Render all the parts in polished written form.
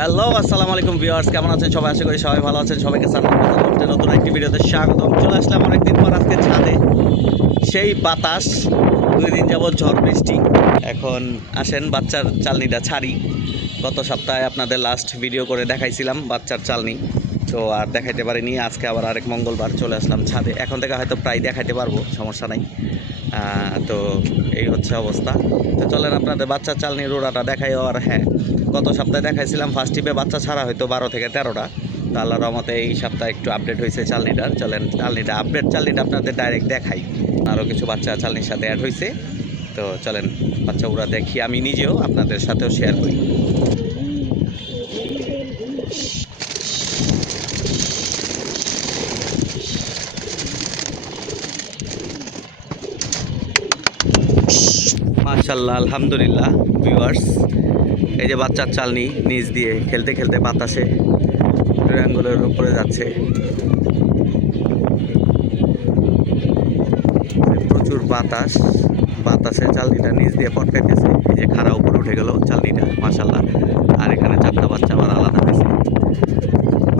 Hello, আসসালামু আলাইকুম viewers, কেমন আছেন সবাই? আশা করি সবাই ভালো আছেন। সবাইকে সালাম, নতুন একটি ভিডিওতে স্বাগতম। চলে আসলাম অনেকদিন পর আজকে ছাদে। সেই বাতাস, 2 দিন যাবৎ ঝড় বৃষ্টি। এখন আসেন বাচ্চার চালনিটা ছাড়ি। গত সপ্তাহে আপনাদের লাস্ট ভিডিও করে দেখাইছিলাম বাচ্চার চালনি, তো আর দেখাইতে পারিনি। আজকে আবার আরেক মঙ্গলবার চলে আসলাম ছাদে। এখন থেকে হয়তো প্রায় দেখাইতে পারবো, সমস্যা নাই। তো এই হচ্ছে অবস্থা। তো চলেন আপনাদের বাচ্চার চালনির রোড়াটা দেখাই। আর হ্যাঁ, গত সপ্তাহে দেখাইছিলাম ফার্স্ট টিপে বাচ্চা ছাড়া হয়তো 12 থেকে 13টা। তো আল্লাহর রহমতে এই সপ্তাহে একটু আপডেট হয়েছে চালনিটার। চলেন চালনিটা আপনাদের ডাইরেক্ট দেখাই। আরও কিছু বাচ্চা চালনির সাথে অ্যাড হয়েছে। তো চলেন বাচ্চা উড়া দেখি, আমি নিজেও আপনাদের সাথেও শেয়ার করি। মাশাআল্লাহ, আলহামদুলিল্লাহ ভিউয়ার্স, এই যে বাচ্চার চালনি নিচ দিয়ে খেলতে খেলতে বাতাসে ট্রায়াঙ্গলের উপরে যাচ্ছে। প্রচুর বাতাসে চালনিটা নিচ দিয়ে পটকাইতেছে। এই যে খাড়া উপরে উঠে গেল চালনিটা, মাশাআল্লাহ। আর এখানে 4টা বাচ্চা আবার আলাদা হয়েছে,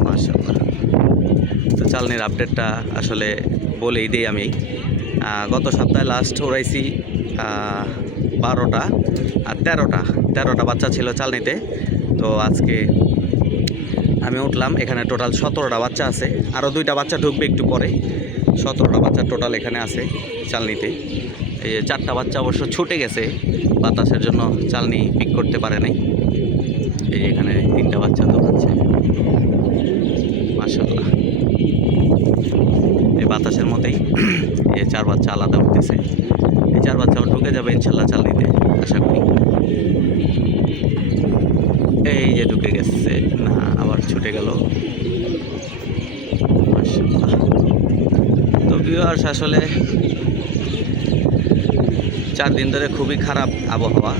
মাশাআল্লাহ। তো চালনির আপডেটটা আসলে বলেই দিই আমি। গত সপ্তাহে লাস্ট উড়াইছি 12টা আর 13টা বাচ্চা ছিল চালনিতে। তো আজকে আমি উঠলাম, এখানে টোটাল 17টা বাচ্চা আছে। আরও 2টা বাচ্চা ঢুকবে একটু পরে। 17টা বাচ্চা টোটাল এখানে আছে চালনিতে। এই যে 4টা বাচ্চা অবশ্য ছুটে গেছে বাতাসের জন্য, চালনি পিক করতে পারে নাই। এই যে এখানে 3টা বাচ্চা দৌড়াচ্ছে, মাশাআল্লাহ। এই বাতাসের মধ্যেই এই 4 বাচ্চা আলাদা উঠতেছে। এই 4 বাচ্চাও ঢুকে যাবে ইনশাল্লাহ চালনিতে, আশা করি। এই যে ঢুকে গেছে, না আবার ছুটে গেল, মাশাআল্লাহ। তো ভিউয়ার্স, আসলে 4 দিন ধরে খুবই খারাপ আবহাওয়া।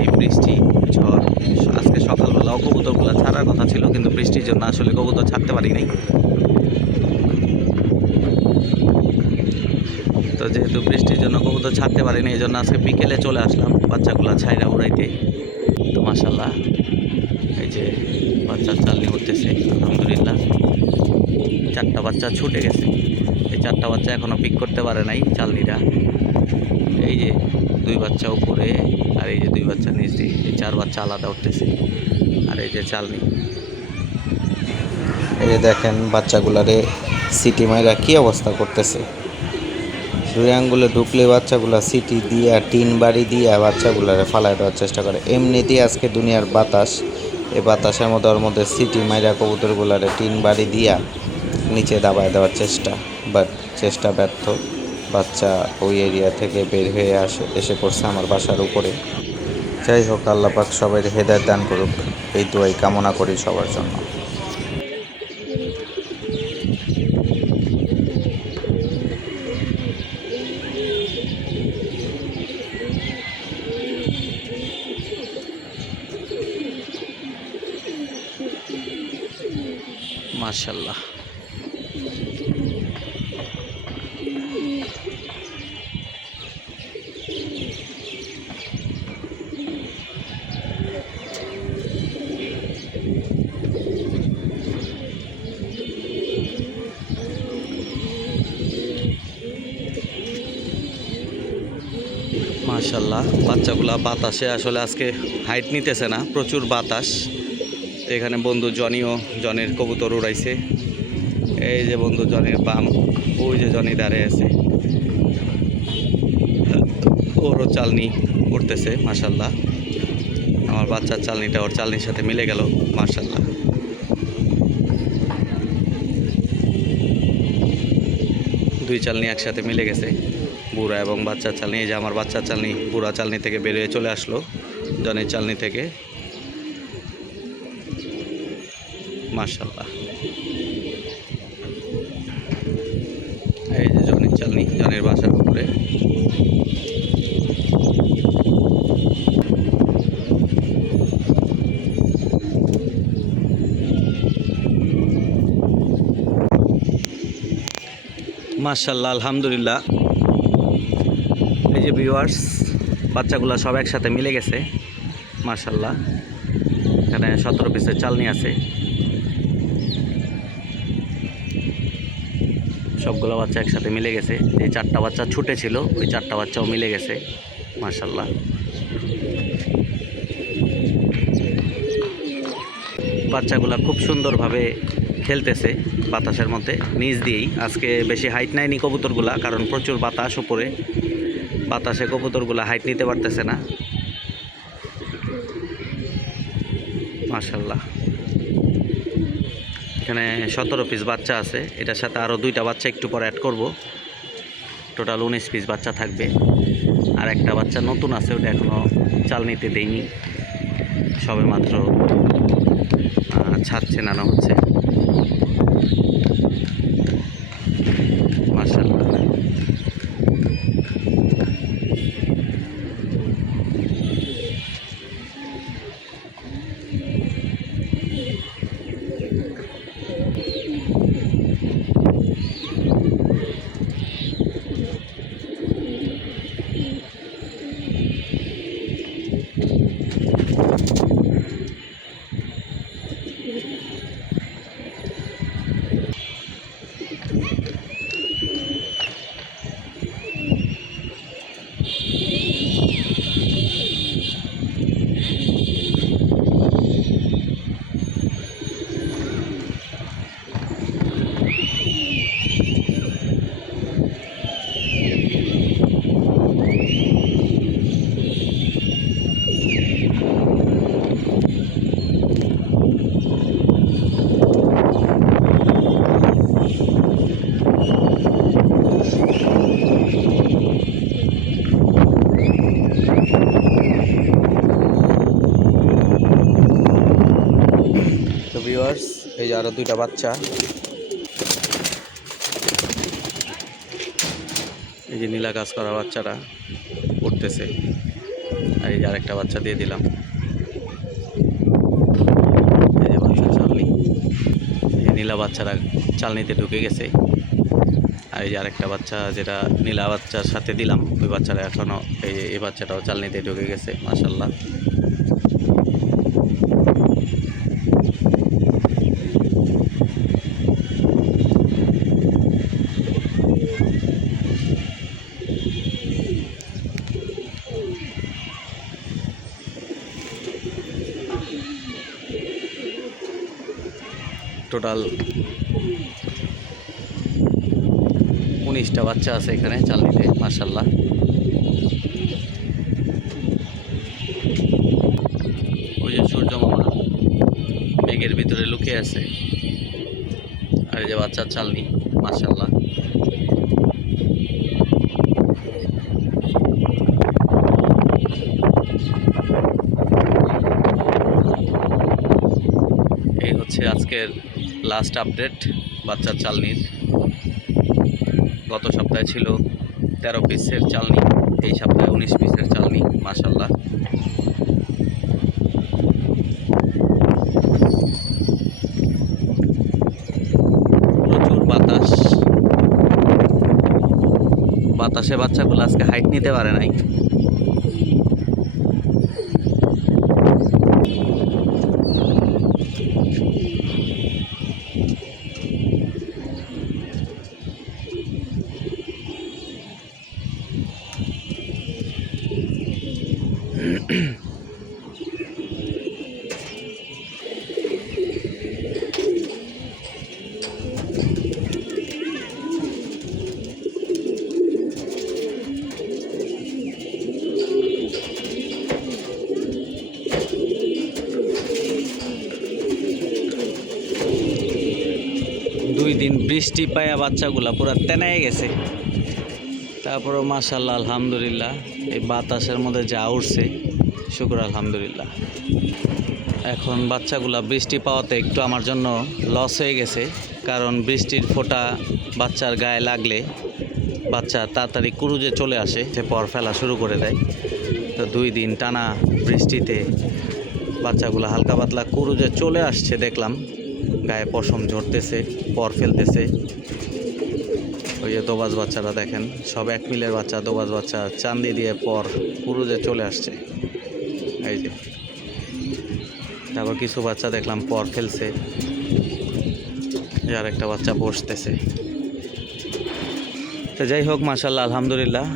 এই বৃষ্টি, ঝড়। আজকে সকালবেলাও কবুতরগুলো ছাড়ার কথা ছিল, কিন্তু বৃষ্টির জন্য আসলে কবুতর ছাড়তে পারিনি। তো যেহেতু বৃষ্টির জন্য কবুতর ছাড়তে পারিনি, এই জন্য আজকে বিকেলে চলে আসলাম বাচ্চাগুলো ছাইরা উড়াইতে। তো মাশাআল্লাহ, এই যে বাচ্চার চালনি উঠতেছে, আলহামদুলিল্লাহ। 4টা বাচ্চা ছুটে গেছে। এই 4টা বাচ্চা এখনও পিক করতে পারে নাই চালনিটা। এই যে 2 বাচ্চা উপরে, আর এই যে 2 বাচ্চা নিচ দিয়ে, এই 4 বাচ্চা আলাদা উঠতেছে। আর এই যে চালনি, এই যে দেখেন বাচ্চাগুলারে সিটি মাইরা কি অবস্থা করতেছে। 2 আঙ্গুলে ঢুকলে বাচ্চাগুলা সিটি দিয়া, টিন বাড়ি দিয়া বাচ্চাগুলারে ফালাই দেওয়ার চেষ্টা করে। এমনিতেই আজকে দুনিয়ার বাতাস, এই বাতাসের মধ্যে সিটি মাইরা কবুতরগুলারে টিন বাড়ি দিয়া নিচে দাবায় দেওয়ার চেষ্টা ব্যর্থ। বাচ্চা ওই এরিয়া থেকে বের হয়ে এসে পড়ছে আমার বাসার উপরে। যাই হোক, আল্লাহ পাক সবাই হেদায়েত দান করুক, এই দোয়াই কামনা করি সবার জন্য। মাশাআল্লাহ। মাশাআল্লাহ, বাচ্চাগুলা বাতাসে আসলে আজকে হাইট নিতেছে না, প্রচুর বাতাস। এখানে বন্ধু জনির কবুতর উড়াইছে। এই যে বন্ধু জনির পাম, ওই যে জনি দাঁড়িয়ে আছে, ওরও চালনি উঠতেছে, মাশাআল্লাহ। আমার বাচ্চার চালনিটা ওর চালনির সাথে মিলে গেল, মাশাআল্লাহ। দুই চালনি একসাথে মিলে গেছে, বুড়া এবং বাচ্চার চালনি। এই যে আমার বাচ্চার চালনি বুড়া চালনি থেকে বেরিয়ে চলে আসলো জনির চালনি থেকে, মাশাআল্লাহ। এই যে জনির চালনি, জনির বাসার উপরে। মাশাআল্লাহ, আলহামদুলিল্লাহ। এই যে ভিউয়ার্স, বাচ্চাগুলো সব একসাথে মিলে গেছে, মাশাআল্লাহ। এখানে 17 পিসের চালনি আছে। সবগুলো বাচ্চা একসাথে মিলে গেছে। যে 4টা বাচ্চা ছুটে ছিল ওই 4টা বাচ্চাও মিলে গেছে মাশাআল্লাহ। বাচ্চাগুলা খুব সুন্দরভাবে খেলতেছে বাতাসের মধ্যে নিচ দিয়েই। আজকে বেশি হাইট নেয়নি কবুতরগুলা, কারণ প্রচুর বাতাস উপরে, বাতাসে কবুতরগুলা হাইট নিতে পারতেছে না মাশাআল্লাহ। এখানে 17 পিস বাচ্চা আছে, এটার সাথে আরও 2টা বাচ্চা একটু পরে অ্যাড করব, টোটাল 19 পিস বাচ্চা থাকবে। আর একটা বাচ্চা নতুন আছে, ওটা এখনও চাল নিতে দেয়নি, সবে মাত্র ছাদ ছেনানো হচ্ছে মাশাআল্লাহ। ভিউয়ার্স, এই যে আরো 2টা বাচ্চা, এই যে নীলা কাজ করা বাচ্চারা উঠতেছে, আর এই যে আরেকটা বাচ্চা দিয়ে দিলাম। এই যে বাচ্চা চালনি, এই নীলা বাচ্চারা চালনিতে ঢুকে গেছে। আর এই যে আরেকটা বাচ্চা যেটা নীলা বাচ্চার সাথে দিলাম, ওই বাচ্চারা এখনও এই বাচ্চাটাও চালনিতে ঢুকে গেছে মাশাআল্লাহ। টোটাল 19টা বাচ্চা আছে এখানে চালনিতে মাশাআল্লাহ। ওই যে সূর্য মামা মেঘের ভিতরে লুকিয়ে আছে, আর এই যে বাচ্চার চালনি মাশাআল্লাহ। এই হচ্ছে আজকের লাস্ট আপডেট বাচ্চার চালনির। গত সপ্তাহে ছিল 13 পিসের চালনি, এই সপ্তাহে 19 পিসের চালনি মাশাআল্লাহ। প্রচুর বাতাস, বাতাসে বাচ্চাগুলো আজকে হাইট নিতে পারে নাই। দুই দিন বৃষ্টি পায়া বাচ্চাগুলা পুরো তেনায় গেছে, তারপরে মাশাআল্লাহ আলহামদুলিল্লাহ এই বাতাসের মধ্যে যা উঠছে শুকর আলহামদুলিল্লাহ। এখন বাচ্চাগুলা বৃষ্টি পাওয়াতে একটু আমার জন্য লস হয়ে গেছে, কারণ বৃষ্টির ফোঁটা বাচ্চার গায়ে লাগলে বাচ্চা তাড়াতাড়ি কুরুজে চলে আসে, সে পর ফেলা শুরু করে দেয়। তো 2 দিন টানা বৃষ্টিতে বাচ্চাগুলো হালকা পাতলা কুরুজে চলে আসছে, দেখলাম গায়ে পশম ঝরতেছে, পর ফেলতেছে। ওই যে দোবাজ বাচ্চারা দেখেন, সব 1 মিলের বাচ্চা, দোবাজ বাচ্চা চান্দি দিয়ে পর কুরুজে চলে আসছে। এই যে তারপর কিছু বাচ্চা দেখলাম পর ফেলছে, আর একটা বাচ্চা বসতেছে। তো যাই হোক, মাশাআল্লাহ আলহামদুলিল্লাহ,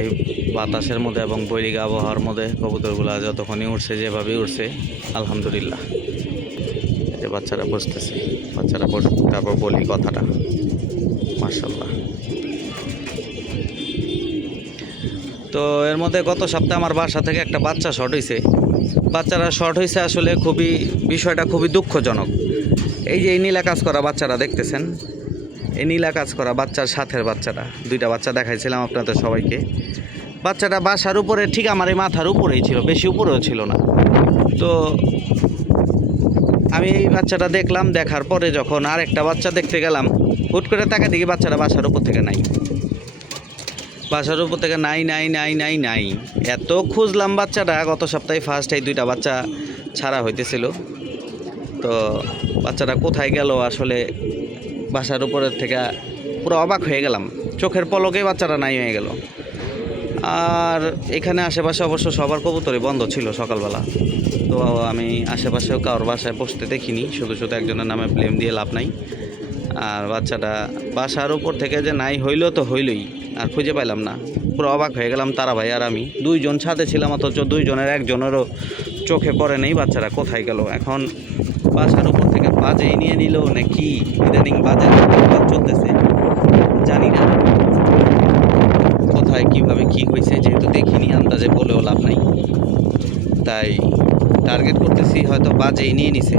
এই বাতাসের মধ্যে এবং বৈরিক আবহাওয়ার মধ্যে কবুতরগুলো যতক্ষণই উঠছে, যেভাবেই উঠছে আলহামদুলিল্লাহ। এই যে বাচ্চারা বসতেছে, বাচ্চারা বস, তারপর বলি কথাটা মাশাআল্লাহ। তো এর মধ্যে গত সপ্তাহে আমার বাসা থেকে একটা বাচ্চা শর্ট হয়েছে। বাচ্চারা শর্ট হয়েছে আসলে বিষয়টা খুবই দুঃখজনক। এই যে এই নীলা কাজ করা বাচ্চারা দেখতেছেন, এই নীলা কাজ করা বাচ্চার সাথের বাচ্চাটা, দুইটা বাচ্চা দেখাইছিলাম আপনাদের সবাইকে। বাচ্চাটা বাসার উপরে ঠিক আমার এই মাথার উপরেই ছিল, বেশি উপরেও ছিল না। তো আমি এই বাচ্চাটা দেখলাম, দেখার পরে যখন আর একটা বাচ্চা দেখতে গেলাম, হুট করে তাকে দেখি বাচ্চাটা বাসার উপর থেকে নাই, বাসার উপর থেকে নাই নাই নাই নাই নাই। এত খুঁজলাম বাচ্চাটা, গত সপ্তাহে ফার্স্ট এই দুইটা বাচ্চা ছাড়া হইতেছিল। তো বাচ্চাটা কোথায় গেল আসলে, বাসার উপরের থেকে পুরো অবাক হয়ে গেলাম, চোখের পলকে বাচ্চাটা নাই হয়ে গেল। আর এখানে আশেপাশে অবশ্য সবার কবুতরই বন্ধ ছিল সকালবেলা। তো আমি আশেপাশেও কারোর বাসায় বসতে দেখিনি, শুধু শুধু একজনের নামে ব্লেম দিয়ে লাভ নাই। আর বাচ্চাটা বাসার উপর থেকে যে নাই হইলো তো হইলই, আর খুঁজে পাইলাম না। পুরো অবাক হয়ে গেলাম তারা ভাই আর আমি, দুইজন ছাদে ছিলাম, অথচ দুইজনের একজনেরও চোখে পড়ে নেই বাচ্চারা কোথায় গেল। এখন বাসার উপর থেকে বাজেই নিয়ে নিল নাকি, ইদানিং বাজে চলতেছে জানি না কোথায় কিভাবে কি হয়েছে, যেহেতু দেখিনি আন্দাজে বলেও লাভ নাই, তাই টার্গেট করতেছি হয়তো বাজেই নিয়ে নিছে,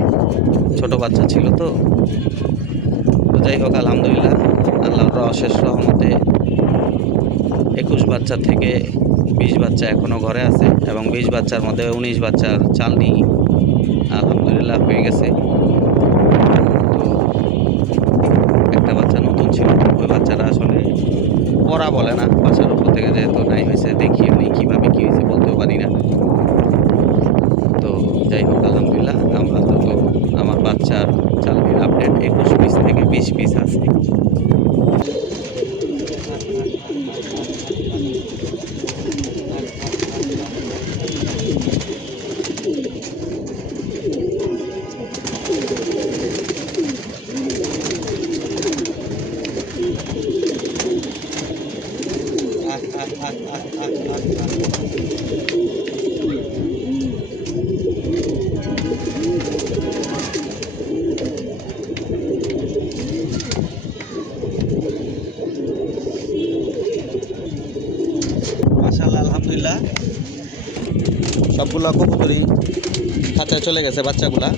ছোট বাচ্চা ছিল তো। যাই হোক আলহামদুলিল্লাহ, আল্লাহর অশেষ রহমতে 21 বাচ্চা থেকে 20 বাচ্চা এখনও ঘরে আছে, এবং 20 বাচ্চার মধ্যে 19 বাচ্চার চালনি আলহামদুলিল্লাহ হয়ে গেছে। তো একটা বাচ্চা নতুন ছিল, ওই বাচ্চাটা আসলে পড়া বলে না, বাসার উপর থেকে যেহেতু নাই হয়েছে, দেখিও নেই কীভাবে কী হয়েছে বলতেও পারি না। তো যাই হোক আলহামদুলিল্লাহ, আমরা তো আমার বাচ্চার চালনির আপডেট 21 পিস থেকে 20 পিস আছে। মাশাআল্লাহ আলহামদুলিল্লাহ, সবগুলা কবুতরই খাঁচায় চলে গেছে বাচ্চাগুলা।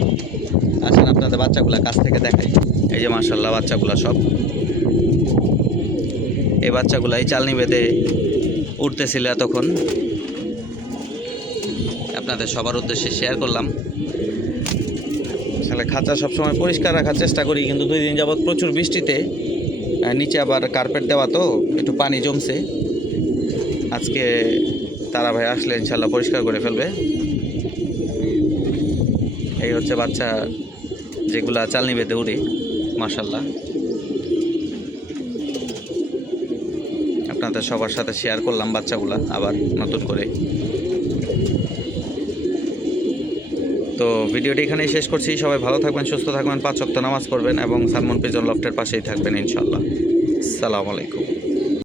আসেন আপনাদের বাচ্চাগুলা কাছ থেকে দেখাই। এই যে মাশাআল্লাহ বাচ্চাগুলা সব, এই বাচ্চাগুলাই চালনি বেঁধে উঠতেছিল তখন, আপনাদের সবার উদ্দেশ্যে শেয়ার করলাম। আসলে খাঁচা সবসময় পরিষ্কার রাখার চেষ্টা করি, কিন্তু 2 দিন যাবৎ প্রচুর বৃষ্টিতে নিচে আবার কার্পেট দেওয়া, তো একটু পানি জমছে। আজকে তারা ভাই আসলে ইনশাল্লাহ পরিষ্কার করে ফেলবে। এই হচ্ছে বাচ্চা যেগুলা চালনি বেঁধে উড়ে, মাশাআল্লাহ। আপনাদের সবার সাথে শেয়ার করলাম বাচ্চাগুলা আবার নতুন করে। তো ভিডিওটি এখানেই শেষ করছি। সবাই ভালো থাকবেন, সুস্থ থাকবেন, 5 ওয়াক্ত নামাজ পড়বেন এবং সালমান পিজন লফটের পাশেই থাকবেন ইনশাআল্লাহ। আসসালামু আলাইকুম।